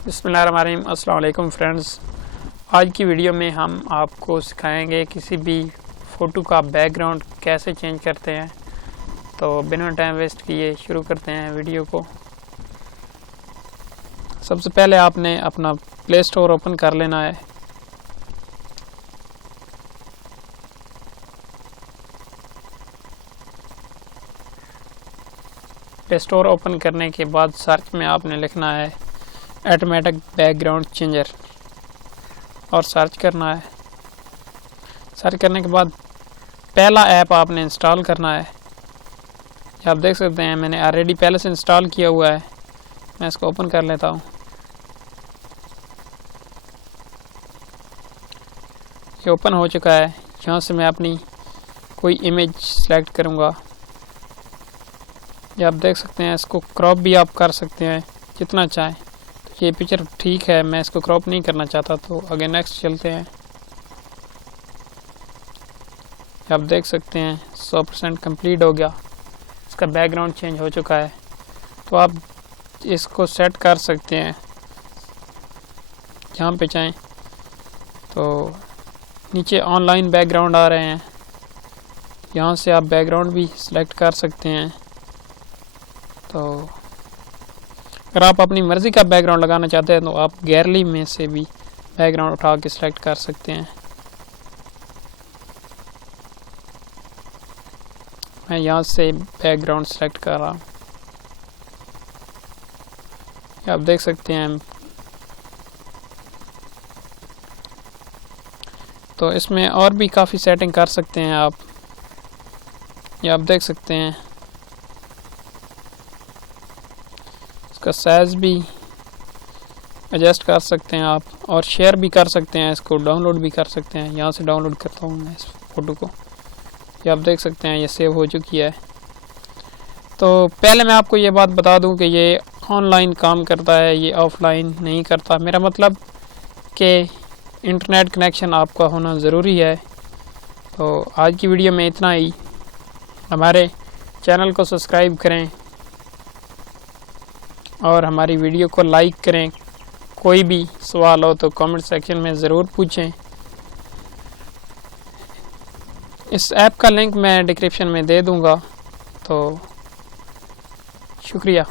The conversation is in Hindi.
बिस्मिल्लाहिर्रहमानिर्रहीम। अस्सलाम वालेकुम फ्रेंड्स। आज की वीडियो में हम आपको सिखाएंगे किसी भी फ़ोटो का बैकग्राउंड कैसे चेंज करते हैं। तो बिना टाइम वेस्ट किए शुरू करते हैं वीडियो को। सबसे पहले आपने अपना प्ले स्टोर ओपन कर लेना है। प्ले स्टोर ओपन करने के बाद सर्च में आपने लिखना है ऑटोमेटिक बैकग्राउंड चेंजर और सर्च करना है। सर्च करने के बाद पहला ऐप आपने इंस्टॉल करना है। आप देख सकते हैं मैंने ऑलरेडी पहले से इंस्टॉल किया हुआ है। मैं इसको ओपन कर लेता हूँ। ये ओपन हो चुका है। यहाँ से मैं अपनी कोई इमेज सेलेक्ट करूँगा। ये आप देख सकते हैं, इसको क्रॉप भी आप कर सकते हैं जितना चाहें। तो ये पिक्चर ठीक है, मैं इसको क्रॉप नहीं करना चाहता, तो आगे नेक्स्ट चलते हैं। आप देख सकते हैं 100% कंप्लीट हो गया, इसका बैकग्राउंड चेंज हो चुका है। तो आप इसको सेट कर सकते हैं। यहाँ पे चाहें तो नीचे ऑनलाइन बैकग्राउंड आ रहे हैं, यहाँ से आप बैकग्राउंड भी सिलेक्ट कर सकते हैं। तो अगर आप अपनी मर्ज़ी का बैकग्राउंड लगाना चाहते हैं तो आप गैलरी में से भी बैकग्राउंड उठा के सिलेक्ट कर सकते हैं। मैं यहाँ से बैकग्राउंड सेलेक्ट कर रहा हूँ। आप देख सकते हैं। तो इसमें और भी काफ़ी सेटिंग कर सकते हैं आप। ये आप देख सकते हैं, इसका साइज़ भी एडजस्ट कर सकते हैं आप और शेयर भी कर सकते हैं। इसको डाउनलोड भी कर सकते हैं। यहाँ से डाउनलोड करता हूँ मैं इस फ़ोटो को। ये आप देख सकते हैं, ये सेव हो चुकी है। तो पहले मैं आपको ये बात बता दूं कि ये ऑनलाइन काम करता है, ये ऑफलाइन नहीं करता। मेरा मतलब कि इंटरनेट कनेक्शन आपका होना ज़रूरी है। तो आज की वीडियो में इतना ही। हमारे चैनल को सब्सक्राइब करें और हमारी वीडियो को लाइक करें। कोई भी सवाल हो तो कमेंट सेक्शन में ज़रूर पूछें। इस ऐप का लिंक मैं डिस्क्रिप्शन में दे दूंगा। तो शुक्रिया।